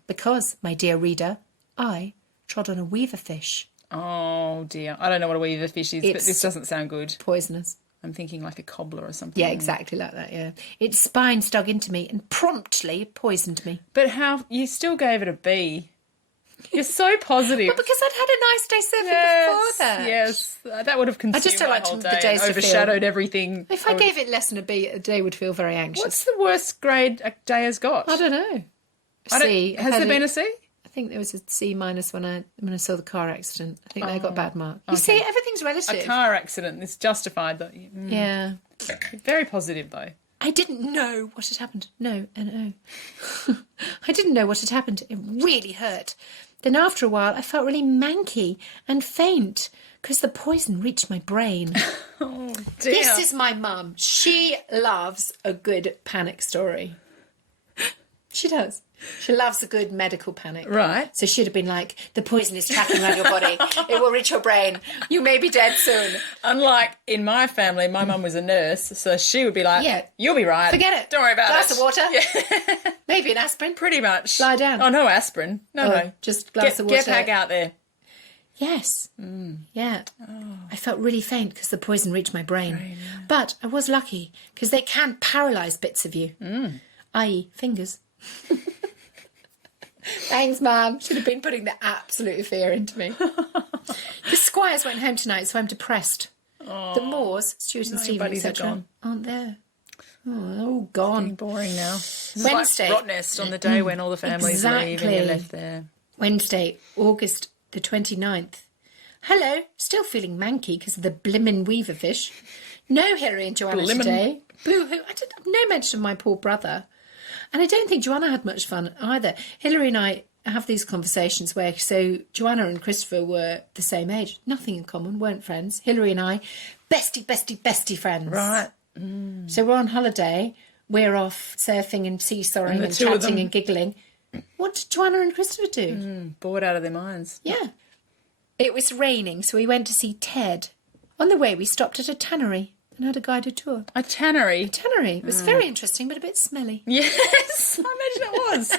Because, my dear reader, I trod on a weaver fish. Oh, dear. I don't know what a weaver fish is, but this doesn't sound good. Poisonous. I'm thinking like a cobbler or something. Yeah, exactly like that, yeah. Its spines dug into me and promptly poisoned me. But you still gave it a B. You're so positive. Well, because I'd had a nice day surfing before that. Yes, that would have consumed I just don't my like whole the day days and to overshadowed everything. If I gave it less than a B, the day would feel very anxious. What's the worst grade a day has got? I don't know. C. Has there been a C? I think there was a C- when I saw the car accident. I think they got bad marks. You see, everything's relative. A car accident is justified. Yeah. Very positive, though. I didn't know what had happened. No, N-O. I didn't know what had happened. It really hurt. Then after a while, I felt really manky and faint because the poison reached my brain. Oh, dear. This is my mum. She loves a good panic story. She does. She loves a good medical panic. Right. So she'd have been like, the poison is tracking around your body. It will reach your brain. You may be dead soon. Unlike in my family, my mum was a nurse, so she would be like, you'll be right. Forget it. Don't worry about glass it. of water. Yeah. Maybe an aspirin. Pretty much. Lie down. Oh, no aspirin. No. Just glass of water. Get back out there. Yes. Yeah. I felt really faint because the poison reached my brain. But I was lucky because they can paralyse bits of you, i.e. fingers. Thanks, Mum. Should have been putting the absolute fear into me. The Squires went home tonight, so I'm depressed. The Moores, Stuart and Stephen, etc., aren't there. Oh, gone. Getting boring now. Wednesday. Like Rottnest on the day when all the families leave and you're left there. Wednesday, August the 29th. Hello, still feeling manky because of the blimmin' weaver fish. No Hilary and Joanna today. Boo-hoo. I did have no mention of my poor brother. And I don't think Joanna had much fun either. Hilary and I have these conversations where, so Joanna and Christopher were the same age. Nothing in common, weren't friends. Hilary and I, bestie friends. Right. So we're on holiday. We're off surfing and seesawing and chatting and giggling. What did Joanna and Christopher do? Bored out of their minds. Yeah. It was raining, so we went to see Ted. On the way, we stopped at a tannery and had a guided tour. A tannery? A tannery. It was very interesting, but a bit smelly. Yes, I imagine it was.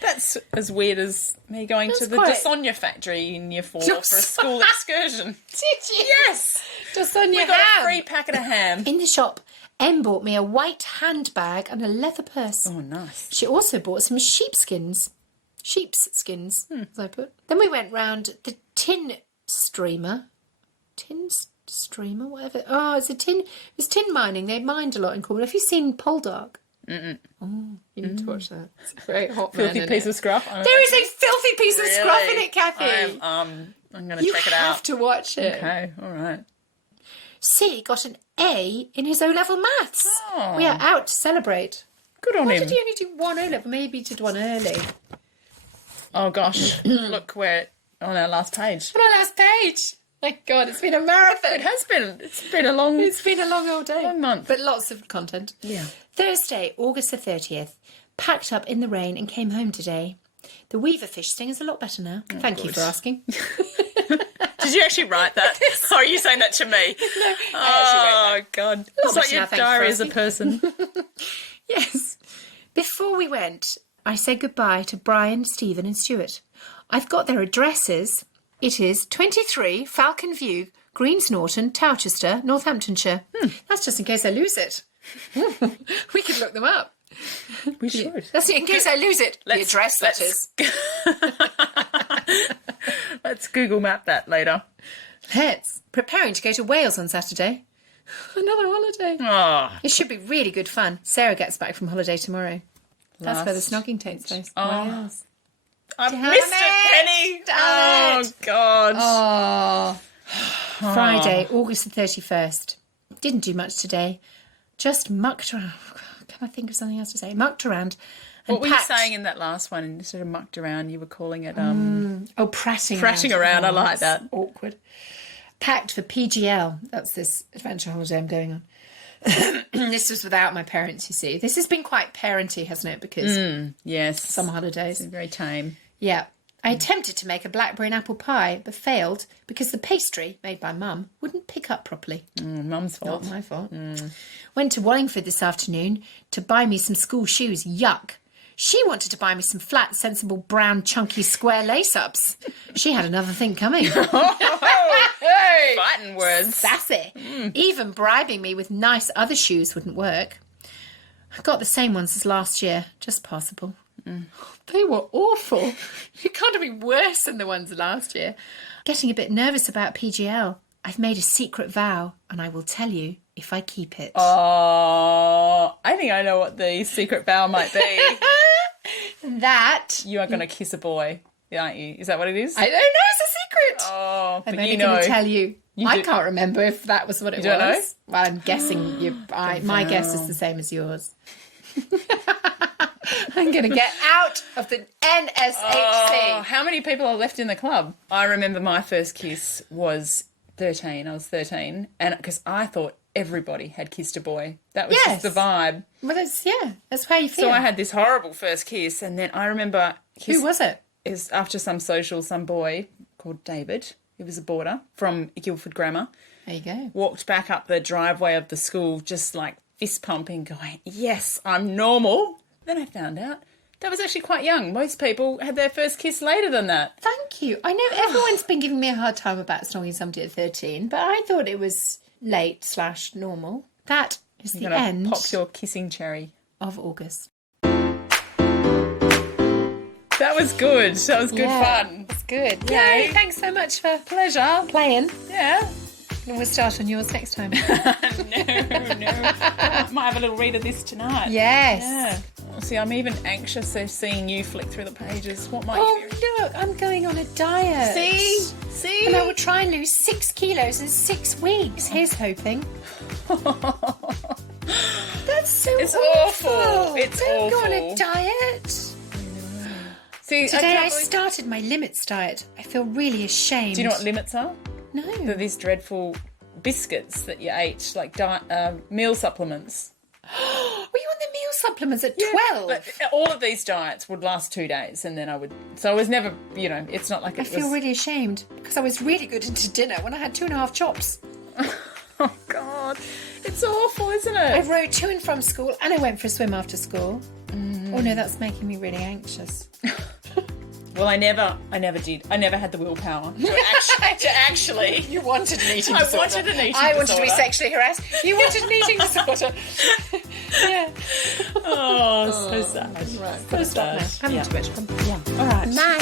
That's as weird as me going to the Dosonia factory in Year 4 for a school excursion. Did you? Yes. Dosonia We got a free packet of ham. In the shop, Em bought me a white handbag and a leather purse. Oh, nice. She also bought some sheepskins. Sheep's skins, as I put. Then we went round the tin streamer. Whatever. Oh, it's tin mining. They mined a lot in Cornwall. Have you seen Poldark? Mm-mm. Oh, you need to watch that. It's a very hot filthy piece of scruff. There is a filthy piece of scruff in it, Cathy. I'm going to check it out. You have to watch it. Okay, all right. C got an A in his O-level maths. Oh. We are out to celebrate. Good on him. Why did he only do one O-level? Maybe he did one early. Oh, gosh. Look, we're on our last page. On our last page. My God, it's been a marathon. It has been. It's been a long old day. Long month. But lots of content. Yeah. Thursday, August the 30th. Packed up in the rain and came home today. The weaver fish sting is a lot better now. Oh, Thank you for asking. Did you actually write that? Or are you saying that to me? No, oh, God. It's like your diary as a person. Yes. Before we went, I said goodbye to Brian, Stephen and Stuart. I've got their addresses. It is 23 Falcon View, Greens Norton, Towcester, Northamptonshire. That's just in case I lose it. We could look them up. We should. That's in case I lose it. The address, that is. Let's Google map that later. Let's. Preparing to go to Wales on Saturday. Another holiday. Oh. It should be really good fun. Sarah gets back from holiday tomorrow. That's where the snogging takes place. Oh. I've missed it, Penny. Oh, God. Oh. Friday, August the 31st. Didn't do much today. Just mucked around. Can I think of something else to say? Mucked around. And what were you saying in that last one? Instead of mucked around, you were calling it... prattling around. I like that. Awkward. Packed for PGL. That's this adventure holiday I'm going on. This was without my parents, you see. This has been quite parenty, hasn't it? Because yes, summer holidays. It's very tame. Yeah. I attempted to make a blackberry and apple pie, but failed because the pastry, made by Mum, wouldn't pick up properly. Mum's fault. Not my fault. Went to Wallingford this afternoon to buy me some school shoes. Yuck. She wanted to buy me some flat, sensible, brown, chunky, square lace-ups. She had another thing coming. Hey! Fighting words. Sassy. Even bribing me with nice other shoes wouldn't work. I got the same ones as last year, just passable. They were awful. You can't have been worse than the ones last year. Getting a bit nervous about PGL. I've made a secret vow, and I will tell you if I keep it. Oh, I think I know what the secret vow might be. That you are going to kiss a boy, aren't you? Is that what it is? I don't know. It's a secret. Oh, I'm but only you know. going to tell you. I can't remember if that was what it was. Don't know? Well, I'm guessing my guess is the same as yours. I'm going to get out of the NSHC. Oh, how many people are left in the club? I remember my first kiss was 13. I was 13, and because I thought everybody had kissed a boy. That was just the vibe. Well, that's how you feel. So I had this horrible first kiss, and then I remember... Who was it? It was after some boy called David. He was a boarder from Guildford Grammar. There you go. Walked back up the driveway of the school just like fist pumping, going, yes, I'm normal. Then I found out that was actually quite young. Most people had their first kiss later than that. Thank you. I know everyone's been giving me a hard time about snogging somebody at 13, but I thought it was late/normal. That is the end. Pop your kissing cherry. Of August. That was good. That was good fun. It's good. Yay. Thanks so much for Pleasure. playing. Yeah. We'll start on yours next time. No. Might have a little read of this tonight. Yes. Yeah. See, I'm even anxious of seeing you flick through the pages. What might you be? Oh, look, I'm going on a diet. See? And I will try and lose 6 kilos in 6 weeks. Here's hoping. That's so awful. It's Don't go awful. on a diet. See, Today I started my limits diet. I feel really ashamed. Do you know what limits are? No. They're these dreadful biscuits that you ate, like meal supplements. Were you on the meal supplements at 12? But all of these diets would last 2 days, and then I would. So I was never, it's not like it was. I feel really ashamed because I was really good into dinner when I had 2.5 chops. Oh God, it's awful, isn't it? I rode to and from school, and I went for a swim after school. Oh no, that's making me really anxious. Well, I never did. I never had the willpower to actually. You wanted an eating disorder. I wanted an eating disorder. I wanted to be sexually harassed. You wanted an eating disorder. Yeah. Oh, so sad. Right, got to stop now. I'm too much fun. Yeah. All right. Bye.